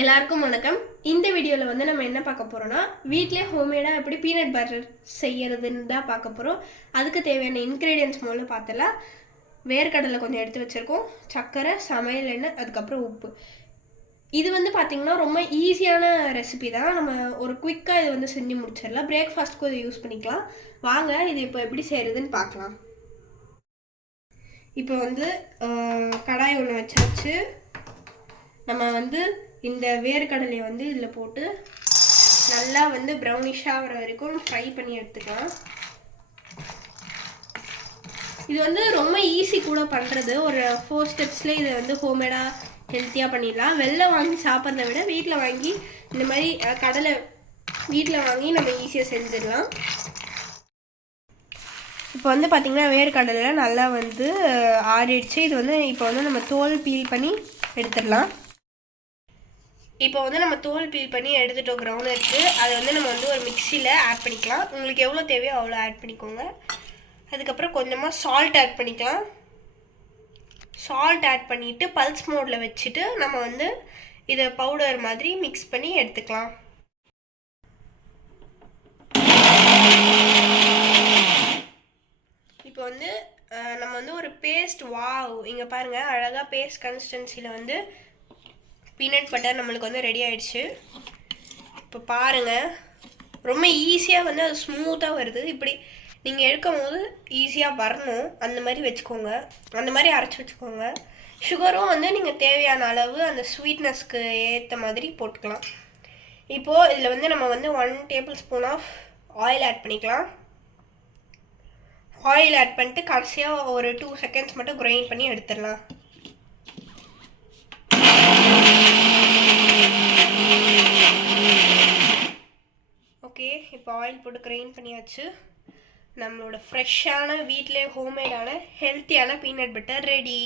எல்லாருக்கும் வணக்கம். இந்த வீடியோவில் வந்து நம்ம என்ன பார்க்க போகிறோம்னா, வீட்டிலே ஹோம்மேடாக எப்படி பீனட் பட்டர் செய்யறதுன்னு தான் பார்க்க போகிறோம். அதுக்கு தேவையான இன்க்ரீடியன்ஸ் முதல்ல பார்த்தலாம். வேர்க்கடலை கொஞ்சம் எடுத்து வச்சுருக்கோம், சர்க்கரை, சமையல் எண்ணெய், அதுக்கப்புறம் உப்பு. இது வந்து பார்த்திங்கன்னா ரொம்ப ஈஸியான ரெசிபி தான். நம்ம ஒரு குயிக்காக இது வந்து செஞ்சு முடிச்சிடலாம். பிரேக்ஃபாஸ்ட்டுக்கும் இதை யூஸ் பண்ணிக்கலாம். வாங்க இது இப்போ எப்படி செய்கிறதுன்னு பார்க்கலாம். இப்போ வந்து கடாய் ஒன்று வச்சாச்சு. நம்ம வந்து இந்த வேர்க்கடலையை வந்து இதில் போட்டு நல்லா வந்து ப்ரௌனிஷாக வர வரைக்கும் ஃப்ரை பண்ணி எடுத்துக்கலாம். இது வந்து ரொம்ப ஈஸி கூட பண்ணுறது. ஒரு 4 ஸ்டெப்ஸில் இதை வந்து ஹோம்மேடாக ஹெல்த்தியாக பண்ணிடலாம். வெளில வாங்கி சாப்பிட்றத விட வீட்டில் வாங்கி இந்த மாதிரி கடலை வீட்டில் வாங்கி நம்ம ஈஸியாக செஞ்சிடலாம். இப்போ வந்து பார்த்திங்கன்னா வேர்க்கடலை நல்லா வந்து ஆறிடுச்சு. இது வந்து இப்போ வந்து நம்ம தோல் பீல் பண்ணி எடுத்துடலாம். இப்போ வந்து நம்ம தோல் பீல் பண்ணி எடுத்துட்டோம் கிரவுண்ட். அதை வந்து நம்ம வந்து ஒரு மிக்சியில் ஆட் பண்ணிக்கலாம். உங்களுக்கு எவ்வளோ தேவையோ அவ்வளோ ஆட் பண்ணிக்கோங்க. அதுக்கப்புறம் கொஞ்சமாக சால்ட் ஆட் பண்ணிக்கலாம். சால்ட் ஆட் பண்ணிவிட்டு பல்ஸ் மோடில் வச்சுட்டு நம்ம வந்து இதை பவுடர் மாதிரி மிக்ஸ் பண்ணி எடுத்துக்கலாம். இப்போ வந்து நம்ம வந்து ஒரு பேஸ்ட், வாவ் இங்கே பாருங்கள், அழகாக பேஸ்ட் கன்சிஸ்டன்சியில் வந்து பீனட் பட்டர் நம்மளுக்கு வந்து ரெடி ஆகிடுச்சு. இப்போ பாருங்கள், ரொம்ப ஈஸியாக வந்து அது ஸ்மூத்தாக வருது. இப்படி நீங்கள் எடுக்கும் போது ஈஸியாக வரணும், அந்த மாதிரி வச்சுக்கோங்க. அந்த மாதிரி அரைச்சி வச்சுக்கோங்க. சுகரும் வந்து நீங்கள் தேவையான அளவு அந்த ஸ்வீட்னஸ்க்கு ஏற்ற மாதிரி போட்டுக்கலாம். இப்போது இதில் வந்து நம்ம வந்து 1 tablespoon of oil add பண்ணிக்கலாம். ஆயில் ஆட் பண்ணிட்டு கடைசியாக ஒரு 2 செகண்ட்ஸ் மட்டும் கிரைண்ட் பண்ணி எடுத்துடலாம். ஓகே, இப்போ ஆயில் போட்டு கிரைண்ட் பண்ணியாச்சு. நம்மளோட ஃப்ரெஷ்ஷான வீட்டிலே ஹோம்மேடான ஹெல்த்தியான பீனட் பட்டர் ரெடி.